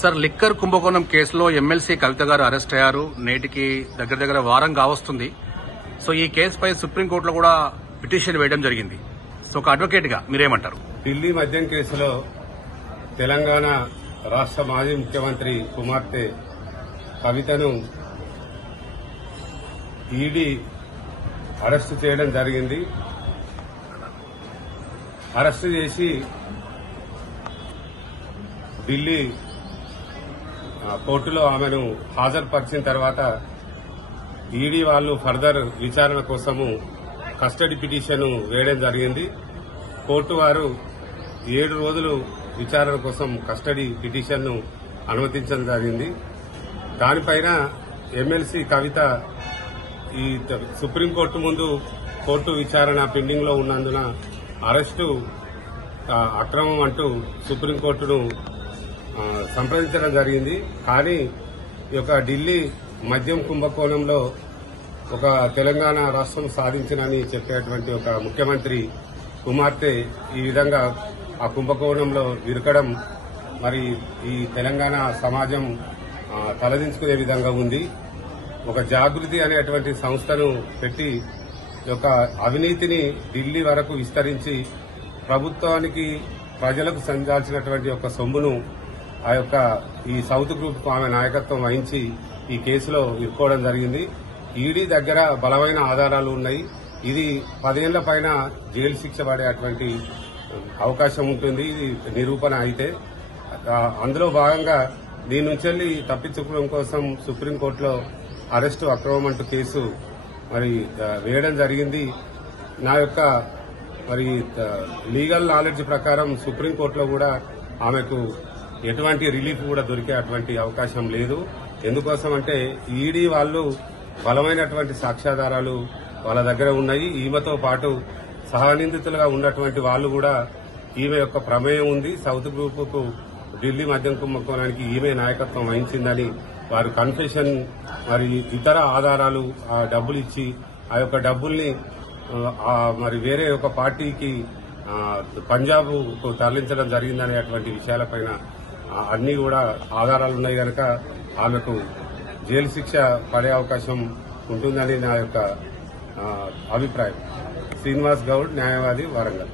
Sir, liquor కుంభకోణం కేసులో MLC కవిత గారు అరెస్ట్ అయ్యారు. నేటికి దగ్గర వారం కావస్తుంది. సో ఈ కేసుపై సుప్రీంకోర్టులో కూడా పిటిషన్ వేయడం జరిగింది. సో ఒక అడ్వకేట్ గా మీరేమంటారు? ఢిల్లీ మద్యం కేసులో తెలంగాణ రాష్ట్ర మాజీ ముఖ్యమంత్రి కుమార్తె కవితను ఈడీ అరెస్టు చేయడం జరిగింది. అరెస్టు చేసి ఢిల్లీ కోర్టులో ఆమెను హాజరుపరిచిన తర్వాత ఈడీ వాళ్లు ఫర్దర్ విచారణ కోసము కస్టడీ పిటిషన్ వేయడం జరిగింది. కోర్టు వారు 7 రోజులు విచారణ కోసం కస్టడీ పిటిషన్ ను అనుమతించడం జరిగింది. దానిపైన ఎమ్మెల్సీ కవిత ఈ సుప్రీంకోర్టు ముందు కోర్టు విచారణ పెండింగ్ లో ఉన్నందున అరెస్టు అక్రమం అంటూ సుప్రీంకోర్టును సంప్రదించడం జరిగింది. కానీ ఈ యొక్క ఢిల్లీ మద్యం కుంభకోణంలో ఒక తెలంగాణ రాష్ట్రం సాధించినని చెప్పేటువంటి ఒక ముఖ్యమంత్రి కుమార్తె ఈ విధంగా ఆ కుంభకోణంలో ఇరకడం మరి ఈ తెలంగాణ సమాజం తలదించుకునే విధంగా ఉంది. ఒక జాగృతి అనేటువంటి సంస్థను పెట్టి ఒక అవినీతిని ఢిల్లీ వరకు విస్తరించి ప్రభుత్వానికి ప్రజలకు సంచాల్సినటువంటి ఒక సొమ్మును ఆ యొక్క ఈ సౌత్ గ్రూప్ ఆమె నాయకత్వం వహించి ఈ కేసులో ఇరుకోవడం జరిగింది. ఈడీ దగ్గర బలమైన ఆధారాలు ఉన్నాయి. ఇది 10 ఏళ్ల పైన జైలు శిక్ష పడేటువంటి అవకాశం ఉంటుంది. ఇది నిరూపణ అయితే అందులో భాగంగా దీని నుంచి తప్పించుకోవడం కోసం సుప్రీంకోర్టులో అరెస్టు అక్రమం అంటూ కేసు మరి వేయడం జరిగింది. నా యొక్క మరి లీగల్ నాలెడ్జ్ ప్రకారం సుప్రీంకోర్టులో కూడా ఆమెకు ఎటువంటి రిలీఫ్ కూడా దొరికే అటువంటి అవకాశం లేదు. ఎందుకోసం అంటే ఈడీ వాళ్లు బలమైనటువంటి సాక్ష్యాధారాలు వాళ్ళ దగ్గర ఉన్నాయి. ఈమెతో పాటు సహనిందితులుగా ఉన్నటువంటి వాళ్లు కూడా ఈమె యొక్క ప్రమేయం ఉంది. సౌత్ గ్రూపుకు ఢిల్లీ మద్యం కుంభకోణానికి ఈమె నాయకత్వం వహించిందని వారు కన్ఫెషన్ మరి ఇతర ఆధారాలు ఆ డబ్బులు ఇచ్చి ఆ యొక్క డబ్బుల్ని మరి వేరే ఒక పార్టీకి పంజాబ్ కు తరలించడం జరిగిందనేటువంటి విషయాలపైన అన్ని కూడా ఆధారాలు ఉన్నాయి కనుక ఆమెకు జైలు శిక్ష పడే అవకాశం ఉంటుందని నా యొక్క అభిప్రాయం. శ్రీనివాస్ గౌడ్, న్యాయవాది, వరంగల్.